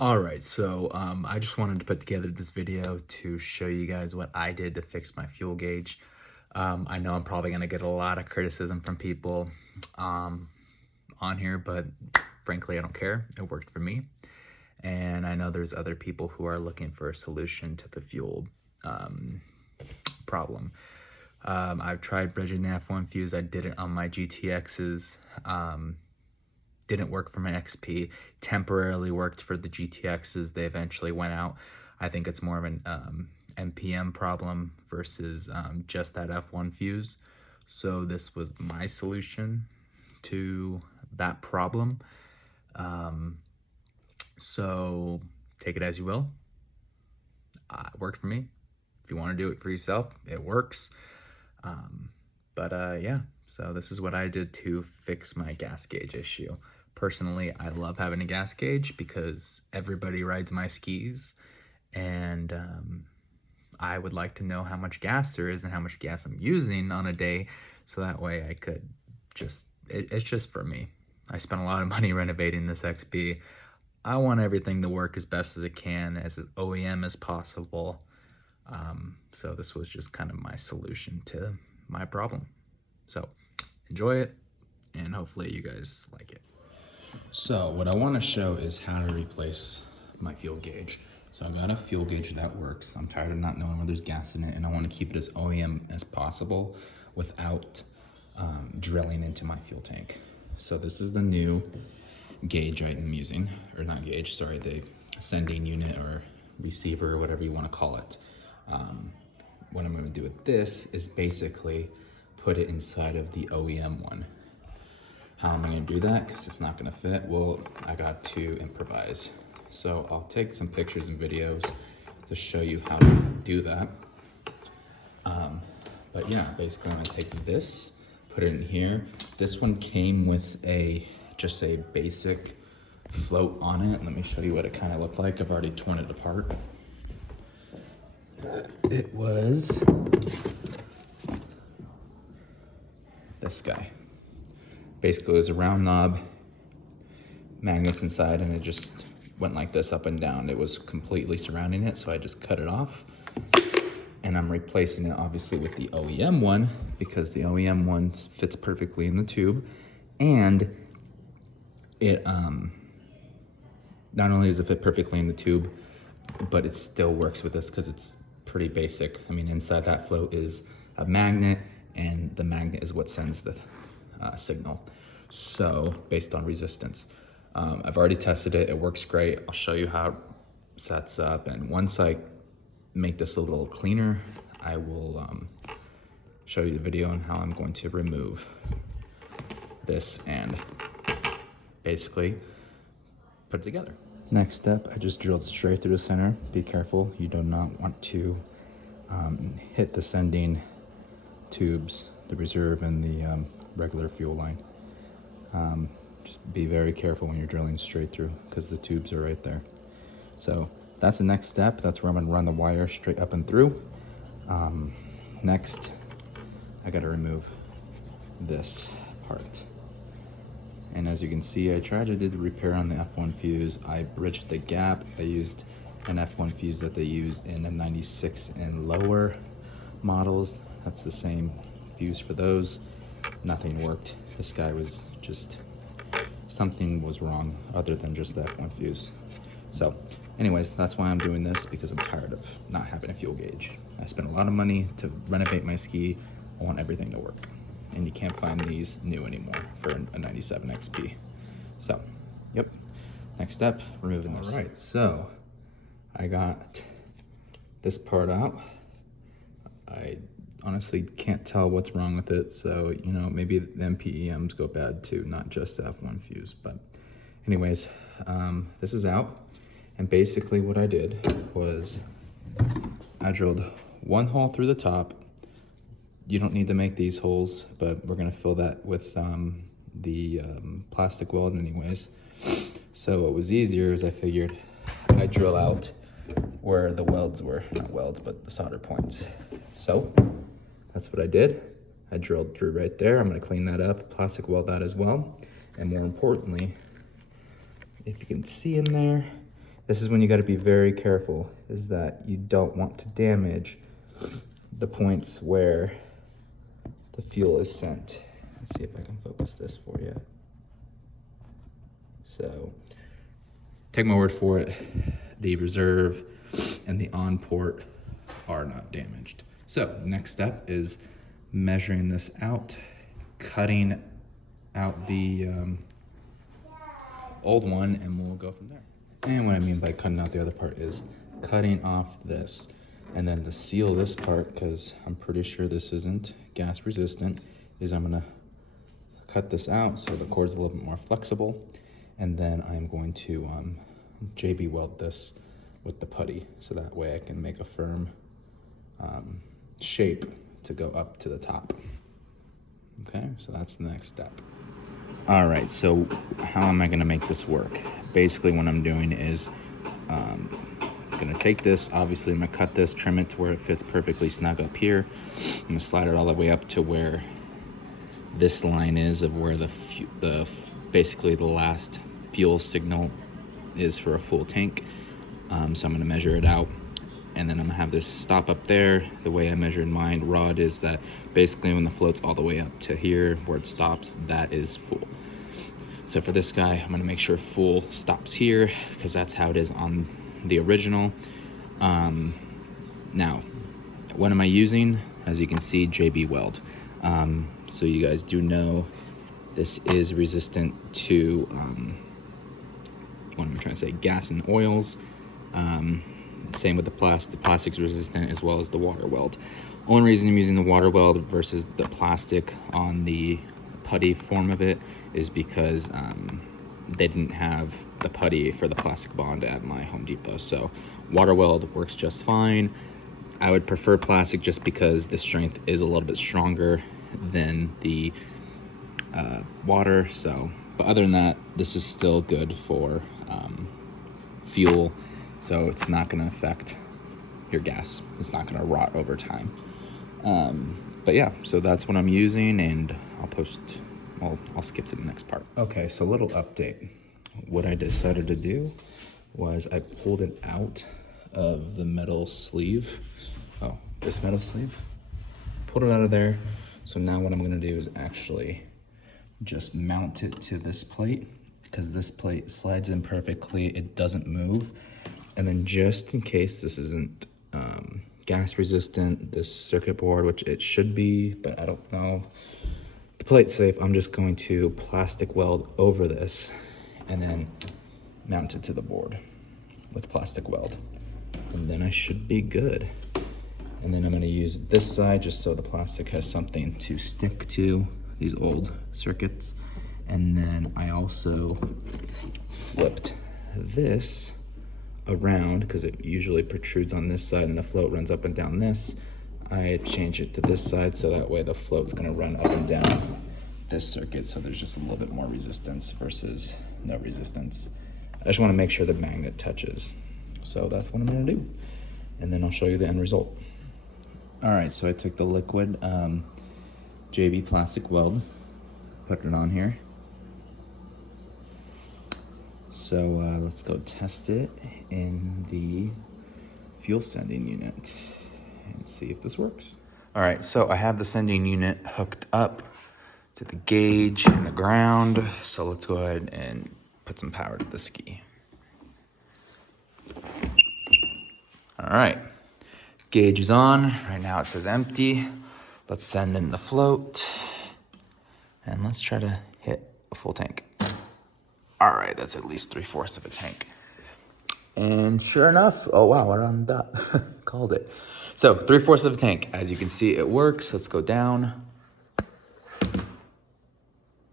All right, so I just wanted to put together this video to show you guys what I did to fix my fuel gauge. I know I'm probably gonna get a lot of criticism from people on here, but frankly, I don't care. It worked for me. And I know there's other people who are looking for a solution to the fuel problem. I've tried bridging the F1 fuse. I did it on my GTXs. Didn't work for my XP, temporarily worked for the GTXs. They eventually went out. I think it's more of an NPM problem versus just that F1 fuse. So this was my solution to that problem. So take it as you will. It worked for me. If you want to do it for yourself, it works. Yeah, so this is what I did to fix my gas gauge issue. Personally, I love having a gas gauge because everybody rides my skis, and I would like to know how much gas there is and how much gas I'm using on a day, so that way I could just, it's just for me. I spent a lot of money renovating this XP. I want everything to work as best as it can, as OEM as possible. So this was just kind of my solution to my problem. So enjoy it, and hopefully you guys like it. So what I want to show is how to replace my fuel gauge. So I've got a fuel gauge that works. I'm tired of not knowing where there's gas in it, and I want to keep it as OEM as possible without drilling into my fuel tank. So this is the new gauge I'm using, or not gauge, sorry, the sending unit or receiver or whatever you want to call it. What I'm going to do with this is basically put it inside of the OEM one. How am I going to do that? Because it's not going to fit. Well, I got to improvise. So I'll take some pictures and videos to show you how to do that. But yeah, basically I'm going to take this, put it in here. This one came with just a basic float on it. Let me show you what it kind of looked like. I've already torn it apart. It was this guy. Basically, it was a round knob, magnets inside, and it just went like this up and down. It was completely surrounding it, so I just cut it off. And I'm replacing it obviously with the OEM one, because the OEM one fits perfectly in the tube. And it, not only does it fit perfectly in the tube, but it still works with this because it's pretty basic. I mean, inside that float is a magnet, and the magnet is what sends the signal. So based on resistance, I've already tested it. It works great. I'll show you how it sets up. And once I make this a little cleaner, I will show you the video on how I'm going to remove this and basically put it together. Next step, I just drilled straight through the center. Be careful, you do not want to hit the sending tubes, the reserve and the regular fuel line. Just be very careful when you're drilling straight through, because the tubes are right there. So that's the next step. That's where I'm gonna run the wire straight up and through. Next, I gotta remove this part. And as you can see, I tried to do the repair on the F1 fuse. I bridged the gap. I used an F1 fuse that they use in the 96 and lower models. That's the same fuse for those. Nothing worked. This guy was just, something was wrong other than just the F1 fuse. So anyways, that's why I'm doing this, because I'm tired of not having a fuel gauge. I spent a lot of money to renovate my ski. I want everything to work. And you can't find these new anymore for a 97 XP. So, yep. Next step, removing this. All right, so I got this part out. I honestly can't tell what's wrong with it. So, you know, maybe the MPEMs go bad too, not just the F1 fuse. But anyways, this is out. And basically what I did was I drilled one hole through the top. You don't need to make these holes, but we're gonna fill that with the plastic weld anyways. So what was easier is I figured I'd drill out where the welds were, not welds, but the solder points. So that's what I did. I drilled through right there. I'm gonna clean that up, plastic weld that as well. And more importantly, if you can see in there, This is when you got to be very careful, is that you don't want to damage the points where the fuel is sent. Let's see if I can focus this for you. So take my word for it, the reserve and the on port are not damaged. So next step is measuring this out, cutting out the old one, and we'll go from there. And what I mean by cutting out the other part is cutting off this, and then to seal this part, because I'm pretty sure this isn't gas resistant, is I'm gonna cut this out so the cord's a little bit more flexible, and then I'm going to JB weld this with the putty, so that way I can make a firm shape to go up to the top. Okay, so that's the next step. All right, so how am I gonna make this work? Basically what I'm doing is gonna take this, obviously I'm gonna cut this, trim it to where it fits perfectly snug up here. I'm gonna slide it all the way up to where this line is of where basically the last fuel signal is for a full tank. So I'm gonna measure it out, and then I'm gonna have this stop up there. The way I measured mine rod is that basically when the float's all the way up to here where it stops, that is full. So for this guy, I'm gonna make sure full stops here because that's how it is on the original. Now, what am I using? As you can see, JB weld. So you guys do know this is resistant to, what am I trying to say? Gas and oils. Same with the plastic. The plastic's resistant as well as the water weld. Only reason I'm using the water weld versus the plastic on the putty form of it is because they didn't have the putty for the plastic bond at my Home Depot. So water weld works just fine. I would prefer plastic just because the strength is a little bit stronger than the water. So, but other than that, this is still good for fuel. So it's not going to affect your gas. It's not going to rot over time. But yeah, so that's what I'm using, and I'll skip to the next part. Okay, so a little update. What I decided to do was I pulled it out of the metal sleeve. Oh, this metal sleeve. Pulled it out of there. So now what I'm going to do is actually just mount it to this plate, because this plate slides in perfectly. It doesn't move. And then just in case this isn't gas resistant, this circuit board, which it should be, but I don't know, the plate's safe, I'm just going to plastic weld over this and then mount it to the board with plastic weld. And then I should be good. And then I'm gonna use this side just so the plastic has something to stick to, these old circuits. And then I also flipped this around because it usually protrudes on this side and the float runs up and down this. I change it to this side so that way the float's gonna run up and down this circuit, so there's just a little bit more resistance versus no resistance. I just wanna make sure the magnet touches. So that's what I'm gonna do. And then I'll show you the end result. All right, so I took the liquid JB plastic weld, put it on here. So let's go test it in the fuel sending unit and see if this works. All right, so I have the sending unit hooked up to the gauge and the ground. So let's go ahead and put some power to the ski. All right, gauge is on. Right now it says empty. Let's send in the float and let's try to hit a full tank. All right, that's at least 3/4 of a tank. And sure enough, oh wow, we're on the dot. Called it. So 3/4 of a tank. As you can see, it works. Let's go down.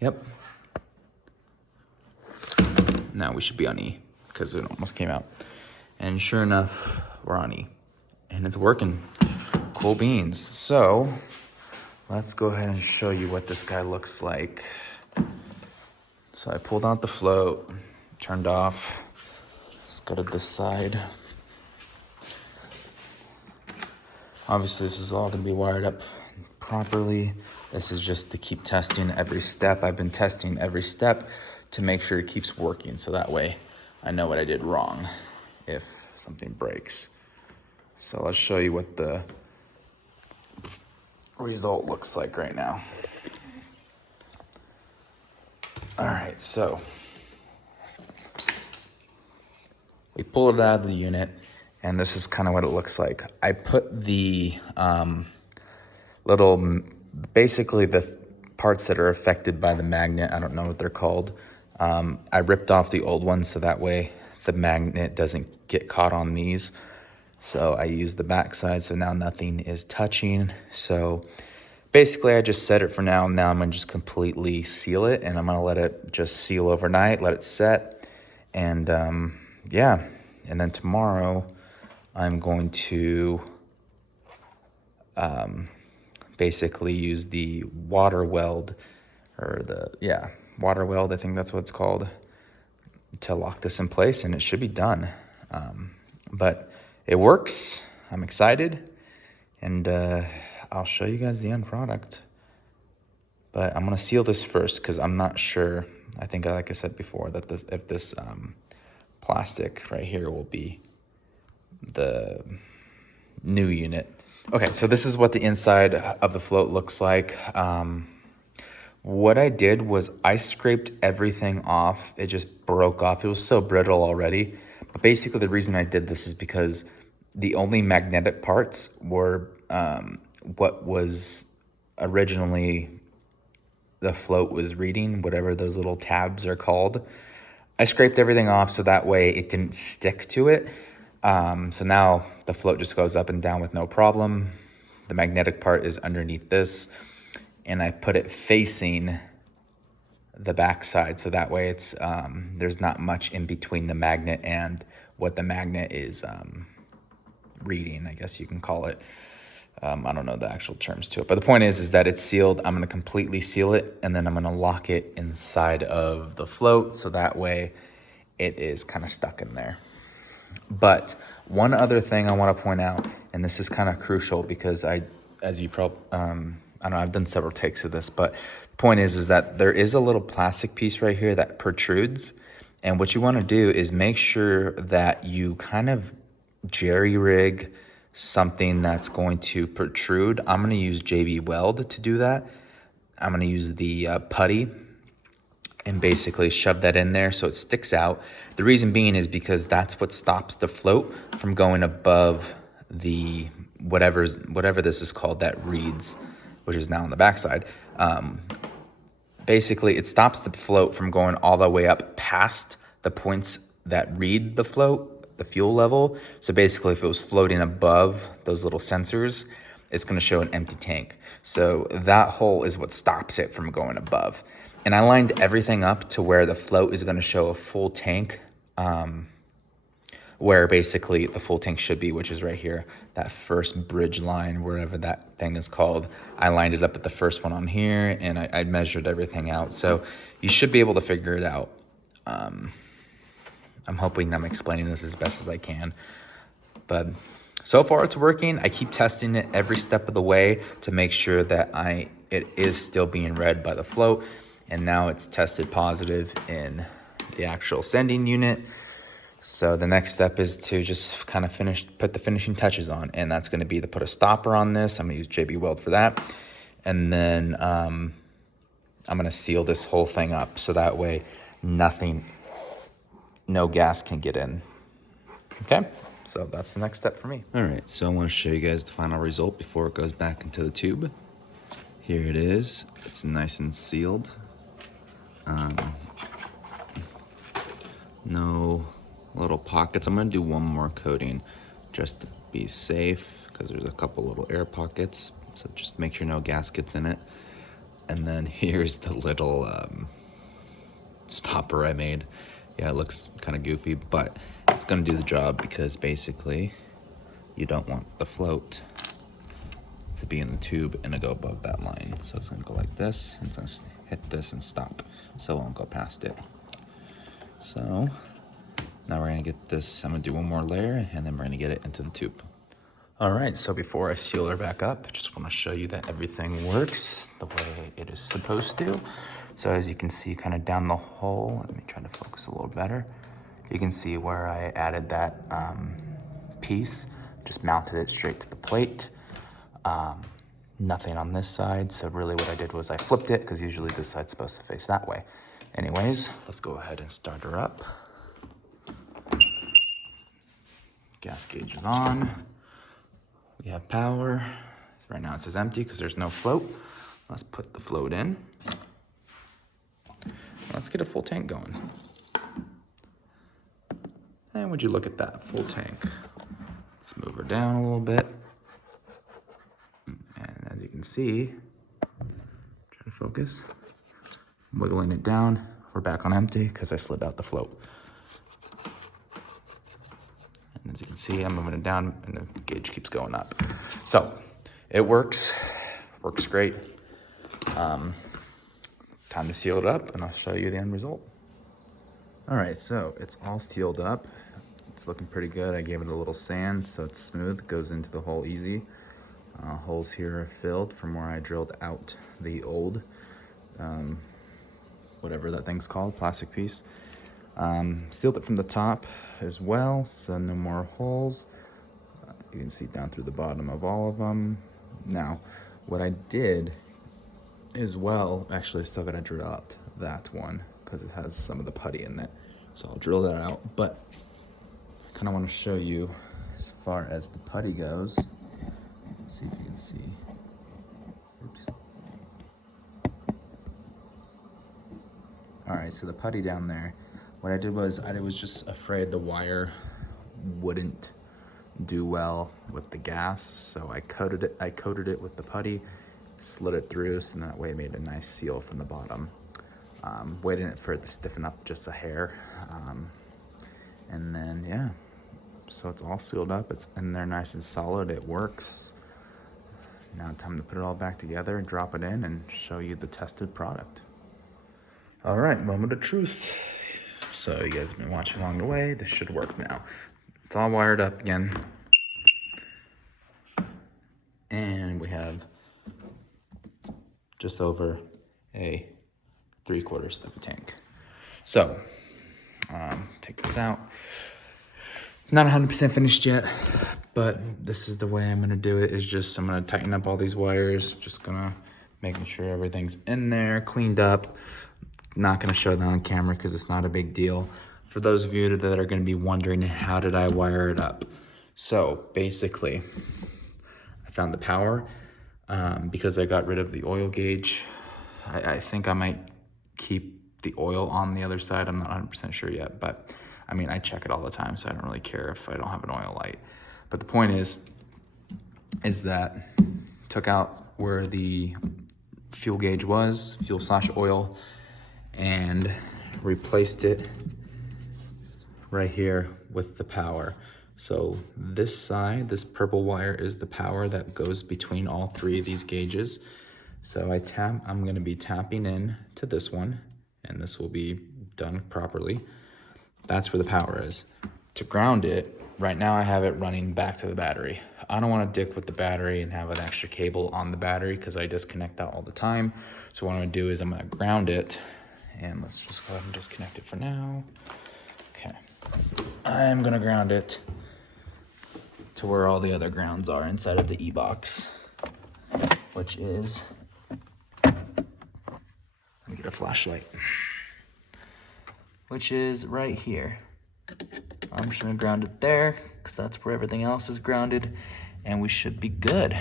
Yep. Now we should be on E because it almost came out. And sure enough, we're on E. And it's working. Cool beans. So let's go ahead and show you what this guy looks like. So I pulled out the float, turned off, let's go to this side. Obviously this is all gonna be wired up properly. This is just to keep testing every step. I've been testing every step to make sure it keeps working, so that way I know what I did wrong. if something breaks. So let's show you what the result looks like right now. All right, so we pulled it out of the unit, and this is kind of what it looks like. I put the basically the parts that are affected by the magnet, I don't know what they're called. I ripped off the old ones so that way the magnet doesn't get caught on these. So I used the back side, so now nothing is touching. So basically I just set it for now. Now I'm gonna just completely seal it, and I'm gonna let it just seal overnight, let it set. And yeah, and then tomorrow I'm going to basically use the water weld, or water weld, I think that's what it's called, to lock this in place, and it should be done. But it works. I'm excited, and I'll show you guys the end product. But I'm gonna seal this first because I'm not sure. I think, like I said before, that if this plastic right here will be the new unit. Okay, so this is what the inside of the float looks like. What I did was I scraped everything off. It just broke off. It was so brittle already. But basically the reason I did this is because the only magnetic parts were what was originally the float was reading, whatever those little tabs are called. I scraped everything off so that way it didn't stick to it. So now the float just goes up and down with no problem. The magnetic part is underneath this, and I put it facing the back side so that way it's there's not much in between the magnet and what the magnet is reading, I guess you can call it. I don't know the actual terms to it, but the point is that it's sealed. I'm gonna completely seal it, and then I'm gonna lock it inside of the float so that way it is kind of stuck in there. But one other thing I want to point out, and this is kind of crucial because as you probably, I don't know, I've done several takes of this, but the point is that there is a little plastic piece right here that protrudes. And what you want to do is make sure that you kind of jerry rig something that's going to protrude. I'm going to use JB Weld to do that. I'm going to use the putty and basically shove that in there so it sticks out. The reason being is because that's what stops the float from going above the whatever this is called that reads, which is now on the backside. Basically, it stops the float from going all the way up past the points that read the float, the fuel level. So basically, if it was floating above those little sensors, it's going to show an empty tank. So that hole is what stops it from going above. And I lined everything up to where the float is going to show a full tank, where basically the full tank should be, which is right here, that first bridge line, wherever that thing is called. I lined it up at the first one on here, and I measured everything out. So you should be able to figure it out. I'm hoping I'm explaining this as best as I can. But so far it's working. I keep testing it every step of the way to make sure that it is still being read by the float. And now it's tested positive in the actual sending unit. So the next step is to just kind of put the finishing touches on. And that's going to be to put a stopper on this. I'm going to use JB Weld for that. And then I'm going to seal this whole thing up so that way no gas can get in. Okay, so that's the next step for me. All right, so I want to show you guys the final result before it goes back into the tube. Here it is. It's nice and sealed. No little pockets. I'm going to do one more coating just to be safe because there's a couple little air pockets. So just make sure no gas gets in it. And then here's the little stopper I made. Yeah, it looks kind of goofy, but it's going to do the job because basically you don't want the float to be in the tube and to go above that line. So it's going to go like this, and it's going to hit this and stop, so it won't go past it. So now we're going to get this, I'm going to do one more layer, and then we're going to get it into the tube. All right, so before I seal her back up, I just want to show you that everything works the way it is supposed to. So as you can see kind of down the hole, let me try to focus a little better. You can see where I added that piece, just mounted it straight to the plate. Nothing on this side, so really what I did was I flipped it, because usually this side's supposed to face that way. Anyways, let's go ahead and start her up. Gas gauge is on. We have power. Right now it says empty because there's no float. Let's put the float in. Let's get a full tank going. And would you look at that, full tank. Let's move her down a little bit. And as you can see, try to focus, wiggling it down. We're back on empty because I slid out the float. And as you can see, I'm moving it down and the gauge keeps going up. So it works great. Time to seal it up and I'll show you the end result. All right, so it's all sealed up. It's looking pretty good. I gave it a little sand so it's smooth, goes into the hole easy. Holes here are filled from where I drilled out the old, whatever that thing's called, plastic piece. Sealed it from the top as well, so no more holes. You can see down through the bottom of all of them. Now, what I did as well, actually I still gotta drill out that one because it has some of the putty in it. So I'll drill that out, but I kind of want to show you as far as the putty goes. Let's see if you can see. Oops. All right, so the putty down there, what I did was I was just afraid the wire wouldn't do well with the gas, so I coated it with the putty, slid it through, so that way it made a nice seal from the bottom. Waiting for it to stiffen up just a hair, and then yeah, so it's all sealed up, it's in there nice and solid, it works. Now time to put it all back together and drop it in and show you the tested product. All right, moment of truth. So you guys have been watching along the way, this should work now. It's all wired up again. And we have just over a 3/4 of a tank. So, take this out. Not 100% finished yet, but this is the way I'm gonna do it, is just I'm gonna tighten up all these wires, just gonna making sure everything's in there, cleaned up. Not gonna show that on camera because it's not a big deal. For those of you that are gonna be wondering, how did I wire it up? So basically, I found the power because I got rid of the oil gauge. I think I might keep the oil on the other side. I'm not 100% sure yet, but I mean, I check it all the time, so I don't really care if I don't have an oil light. But the point is that took out where the fuel gauge was, fuel/oil, and replaced it right here with the power. So this side, this purple wire is the power that goes between all three of these gauges. So I'm gonna be tapping in to this one, and this will be done properly. That's where the power is. To ground it, right now I have it running back to the battery. I don't wanna dick with the battery and have an extra cable on the battery because I disconnect that all the time. So what I'm gonna do is I'm gonna ground it, and let's just go ahead and disconnect it for now. Okay, I'm gonna ground it to where all the other grounds are inside of the E-box, which is, let me get a flashlight, which is right here. I'm just gonna ground it there because that's where everything else is grounded, and we should be good.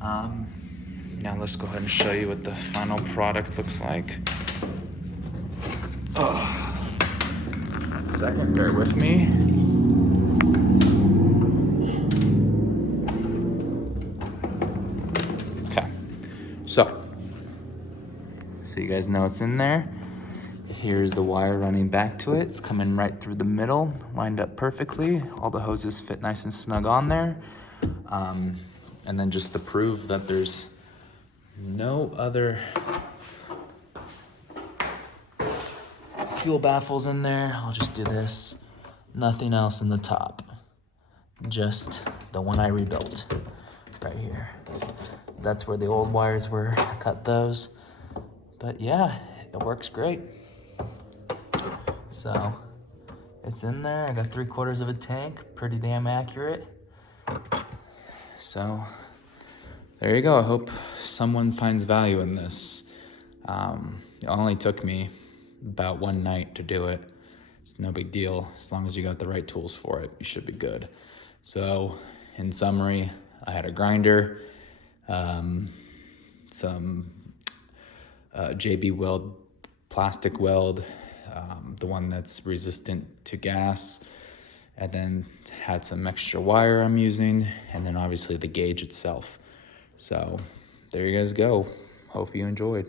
Now let's go ahead and show you what the final product looks like. Oh, 1 second, bear with me. Okay, so you guys know it's in there. Here's the wire running back to it. It's coming right through the middle, lined up perfectly. All the hoses fit nice and snug on there. And then just to prove that there's no other fuel baffles in there, I'll just do this. Nothing else in the top. Just the one I rebuilt right here. That's where the old wires were. I cut those. But yeah, it works great. So It's in there. I got 3/4 of a tank, pretty damn accurate. So there you go. I hope someone finds value in this. It only took me about one night to do it. It's no big deal. As long as you got the right tools for it, you should be good. So in summary, I had a grinder, some JB Weld plastic weld, the one that's resistant to gas, and then had some extra wire I'm using, and then obviously the gauge itself. So there you guys go. Hope you enjoyed.